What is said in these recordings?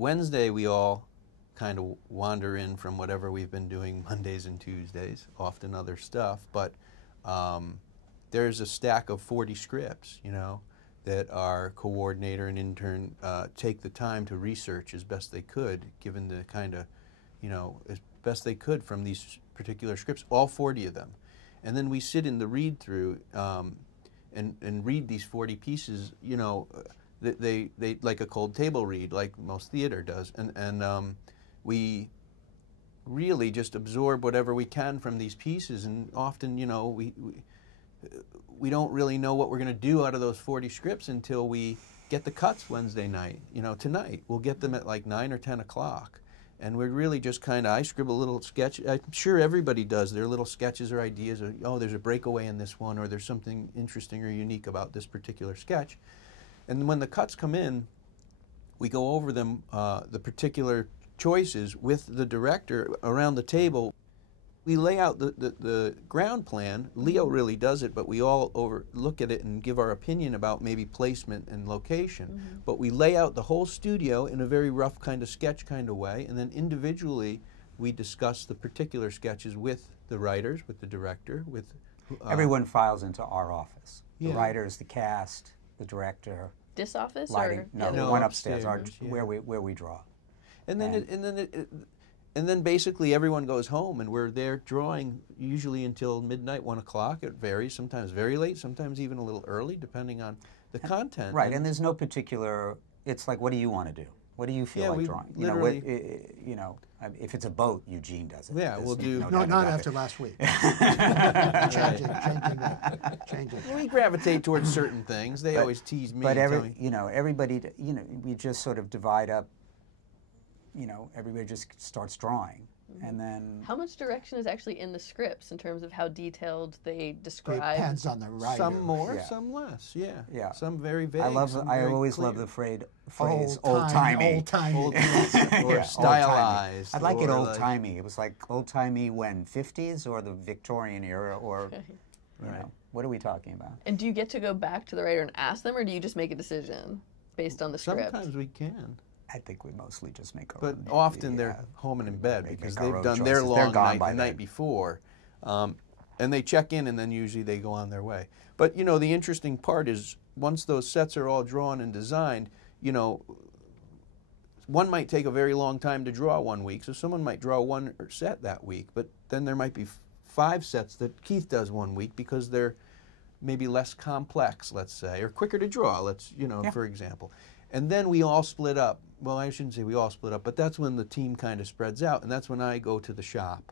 Wednesday we all kind of wander in from whatever we've been doing Mondays and Tuesdays, often other stuff, but there's a stack of 40 scripts, you know, that our coordinator and intern take the time to research as best they could, given the kind of, you know, as best they could from these particular scripts, all 40 of them. And then we sit in the read-through and read these 40 pieces, you know, they like a cold table read, like most theater does. And we really just absorb whatever we can from these pieces, and often, you know, we don't really know what we're going to do out of those 40 scripts until we get the cuts Wednesday night. You know, tonight we'll get them at like 9 or 10 o'clock, and we're really just kind of, I scribble a little sketch. I'm sure everybody does their little sketches or ideas of, oh, there's a breakaway in this one, or there's something interesting or unique about this particular sketch. And when the cuts come in, we go over them, the particular choices with the director around the table. We lay out the ground plan. Leo really does it, but we all look at it and give our opinion about maybe placement and location. Mm-hmm. But we lay out the whole studio in a very rough kind of sketch kind of way, and then individually we discuss the particular sketches with the writers, with the director, with... Everyone files into our office. Yeah. The writers, the cast, the director. This office? Lighting. Or No, the one upstairs, where we draw. And then basically everyone goes home, and we're there drawing usually until midnight, 1 o'clock. It varies, sometimes very late, sometimes even a little early, depending on the content. Right, and there's no particular, it's like, what do you want to do? What do you feel like drawing? You know, if it's a boat, Eugene does it. Yeah, we'll do. No, not after last week. changing. We gravitate towards certain things. They always tease me. But everybody, you know, we just sort of divide up. You know, everybody just starts drawing, and then... How much direction is actually in the scripts in terms of how detailed they describe? It depends on the writer. Some more, some less, yeah. Some very vague, I always love the phrase old-timey. Or stylized. I like it old-timey. It was like old-timey when? 50s or the Victorian era, or, you know, what are we talking about? And do you get to go back to the writer and ask them, or do you just make a decision based on the script? Sometimes we can. I think we mostly just make our own. But often they're home and in bed because they've done their long night the night before. And they check in, and then usually they go on their way. But, you know, the interesting part is once those sets are all drawn and designed, you know, one might take a very long time to draw 1 week, so someone might draw one set that week, but then there might be 5 sets that Keith does 1 week because they're maybe less complex, let's say, or quicker to draw, for example. And then we all split up. Well, I shouldn't say we all split up, but that's when the team kind of spreads out, and that's when I go to the shop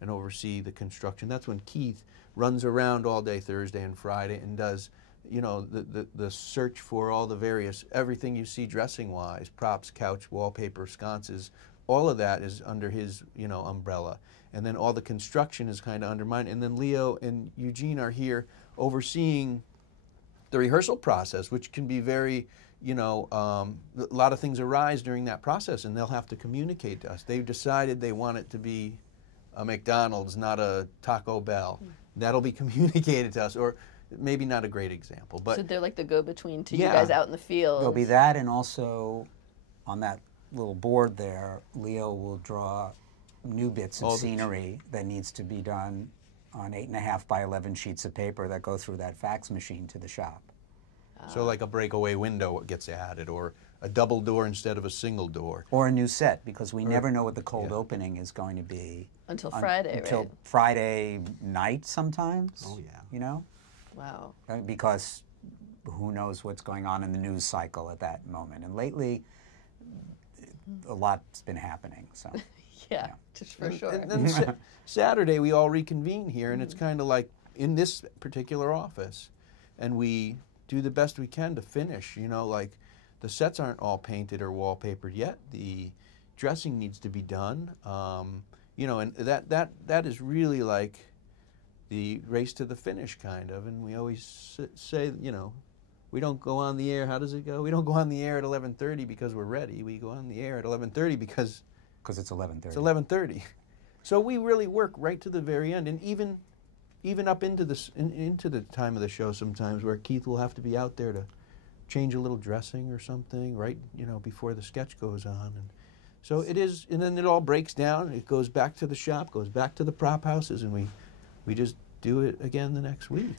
and oversee the construction. That's when Keith runs around all day Thursday and Friday and does, you know, the search for all the various, everything you see dressing-wise, props, couch, wallpaper, sconces, all of that is under his, you know, umbrella. And then all the construction is kind of under mine. And then Leo and Eugene are here overseeing the rehearsal process, which can be very... You know, a lot of things arise during that process, and they'll have to communicate to us. They've decided they want it to be a McDonald's, not a Taco Bell. That'll be communicated to us, or maybe not a great example. But so they're like the go-between to you guys out in the field. There'll be that, and also on that little board there, Leo will draw new bits of scenery that needs to be done on 8.5 by 11 sheets of paper that go through that fax machine to the shop. So like a breakaway window gets added, or a double door instead of a single door. Or a new set, because we never know what the cold opening is going to be. Until Friday, Until Friday night sometimes. Oh, yeah. You know? Wow. Because who knows what's going on in the news cycle at that moment. And lately, a lot's been happening, so. Yeah, just for sure. And then Saturday, we all reconvene here, and it's kind of like in this particular office. And we do the best we can to finish, you know, like the sets aren't all painted or wallpapered yet. The dressing needs to be done, you know, and that is really like the race to the finish kind of. And we always say, you know, we don't go on the air, how does it go? We don't go on the air at 11:30 because we're ready. We go on the air at 11:30 because it's 11:30. It's 11:30. So we really work right to the very end, and even up into the time of the show sometimes, where Keith will have to be out there to change a little dressing or something, right? Before the sketch goes on, and so it is. And then it all breaks down. It goes back to the shop, goes back to the prop houses, and we just do it again the next week.